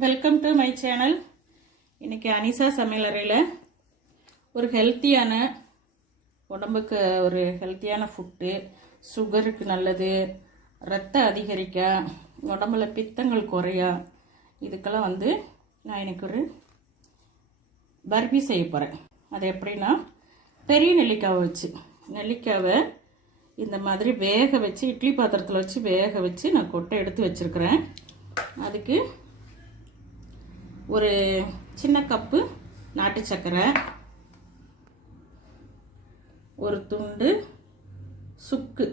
Welcome to my channel. இன்றைக்கி அனிசா சமையலறையில் ஒரு ஹெல்த்தியான உடம்புக்கு ஒரு ஹெல்த்தியான ஃபுட்டு, சுகருக்கு நல்லது, ரத்த அதிகரிக்க, உடம்புல பித்தங்கள் குறையா, இதுக்கெல்லாம் நான் எனக்கு ஒரு பர்பி செய்ய போகிறேன். அது எப்படின்னா, பெரிய நெல்லிக்காவை இந்த மாதிரி வேக வச்சு இட்லி பாத்திரத்தில் வச்சு வேக வச்சு நான் கொட்டை எடுத்து வச்சுருக்கிறேன். அதுக்கு ஒரு சின்ன கப்பு நாட்டு சர்க்கரை, ஒரு துண்டு சுக்கு,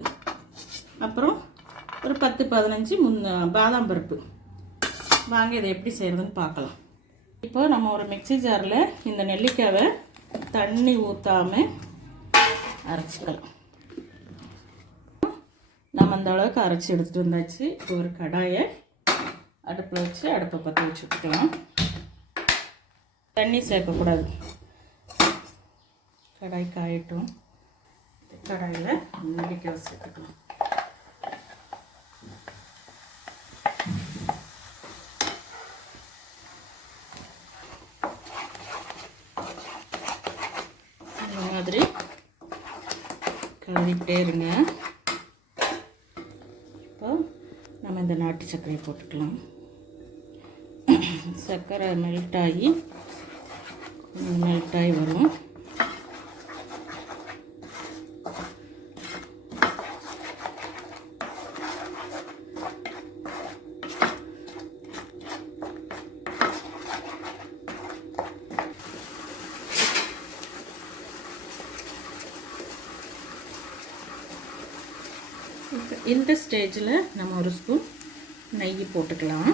அப்புறம் ஒரு 10-15 பாதாம் பருப்பு. வாங்க இதை எப்படி செய்கிறதுன்னு பார்க்கலாம். இப்போ நம்ம ஒரு மிக்ஸி ஜாரில் இந்த நெல்லிக்காவை தண்ணி ஊற்றாமல் அரைச்சிக்கலாம். நம்ம அந்த அளவுக்கு அரைச்சி எடுத்துகிட்டு வந்தாச்சு. இப்போ ஒரு கடாயை அடுப்பில் வச்சு அடுப்பை பற்ற வச்சு விட்டுக்கலாம். தண்ணி சேர்க்கக்கூடாது. கடாய் காயட்டும். கடாயில் நெல்லிக்காய் சேர்த்துக்கலாம். இந்த மாதிரி கலரிக்கிட்டே இருங்க. இப்போ நம்ம இந்த நாட்டு சர்க்கரையை போட்டுக்கலாம். சர்க்கரை மெல்ட் ஆகி வரும். இந்த ஸ்டேஜில் நம்ம ஒரு ஸ்பூன் நெய் போட்டுக்கலாம்.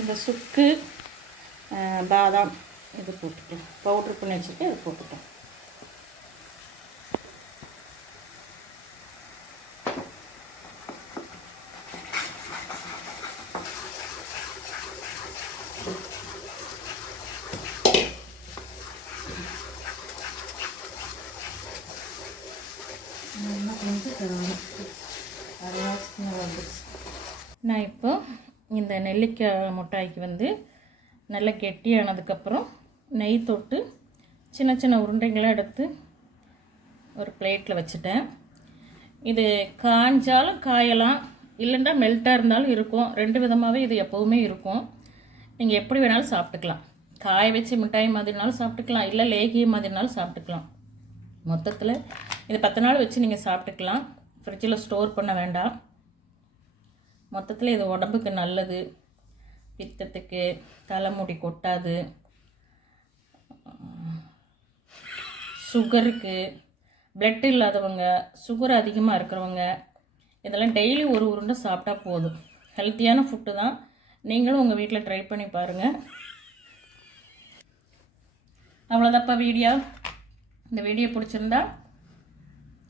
இந்த சுக்கு, பாதாம் இது போட்டுட்டேன். பவுட்ரு பண்ணி வச்சுட்டு இது போட்டுட்டேன். நான் இப்போ இந்த நெல்லிக்காய் மிட்டாய்க்கு நல்லா கெட்டியானதுக்கப்புறம் நெய் தொட்டு சின்ன சின்ன உருண்டைங்களாக எடுத்து ஒரு பிளேட்டில் வச்சுட்டேன். இது காய்ஞ்சாலும் காயலாம், இல்லைன்னா மெல்ட்டாக இருந்தாலும் இருக்கும். ரெண்டு விதமாகவே இது எப்போவுமே இருக்கும். நீங்கள் எப்படி வேணாலும் சாப்பிட்டுக்கலாம். காய வச்சு மிட்டாய் மாதிரினாலும் சாப்பிட்டுக்கலாம், இல்லை லேகிய மாதிரினாலும் சாப்பிட்டுக்கலாம். மொத்தத்தில் இது 10 நாள் வச்சு நீங்கள் சாப்பிட்டுக்கலாம். ஃப்ரிட்ஜில் ஸ்டோர் பண்ண வேண்டாம். மொத்தத்தில் இது உடம்புக்கு நல்லது. பித்தத்துக்கு, தலைமுடி கொட்டாது, சுகருக்கு, பிளட் இல்லாதவங்க, சுகர் அதிகமாக இருக்கிறவங்க இதெல்லாம் டெய்லி ஒரு உருண்டை சாப்பிட்டா போதும். ஹெல்த்தியான ஃபுட்டு தான். நீங்களும் உங்கள் வீட்டில் ட்ரை பண்ணி பாருங்கள். அவ்வளோதாப்பா வீடியோ. இந்த வீடியோ பிடிச்சிருந்தா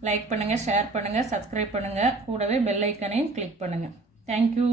லைக் பண்ணுங்கள், ஷேர் பண்ணுங்கள், சப்ஸ்கிரைப் பண்ணுங்கள், கூடவே பெல் ஐக்கனையும் கிளிக் பண்ணுங்கள். தேங்க்யூ.